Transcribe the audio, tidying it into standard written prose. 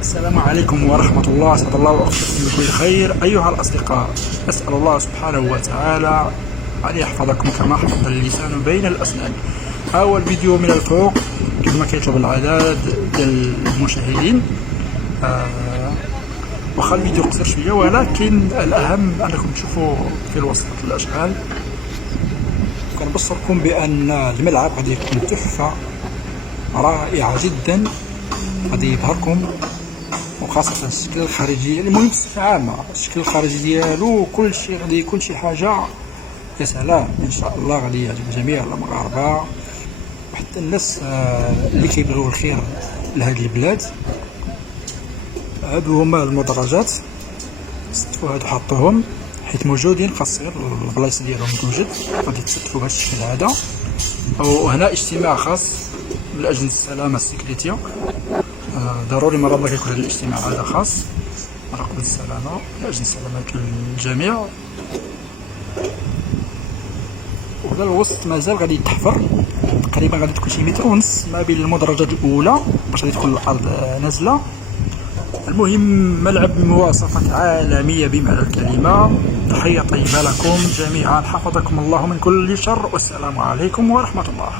السلام عليكم ورحمة الله، أسعد الله أوقاتكم بكل خير أيها الأصدقاء. أسأل الله سبحانه وتعالى أن يحفظكم كما حفظ اللسان بين الأسنان. أول فيديو من الفوق كما كيطلب العدد ديال المشاهدين. واخا الفيديو قصير شوية، ولكن الأهم أنكم تشوفوا في الوسط الأشغال. كنبصركم بأن الملعب غادي يكون تحفة رائعة جدا، غادي يظهركم، وخاصة الشكل الخارجي. المهم بصفة عامة الشكل الخارجي ديالو كل شيء غادي يكون شي حاجة يا سلام. إن شاء الله غادي يعجب جميع المغاربة وحتى الناس اللي كيبغيو الخير لهاد البلاد. هادو هما المدرجات، ستفوا هادو حطوهم حيت موجودين، خاص غير البلايص ديالهم توجد، غادي تستفوا بهذا الشكل هذا. وهنا اجتماع خاص من أجل السلامة السكريتية. ضروري مرة كيكون هذا الاجتماع هذا خاص مراقبة السلامة من أجل سلامة الجميع. وهذا الوسط مازال غادي يتحفر، تقريبا غادي تكون شي متر ونص ما بين المدرجات الأولى باش غادي تكون الأرض نازلة. المهم ملعب مواصفات عالمية بمعنى الكلمة. تحية طيبة لكم جميعا، حفظكم الله من كل شر، والسلام عليكم ورحمة الله.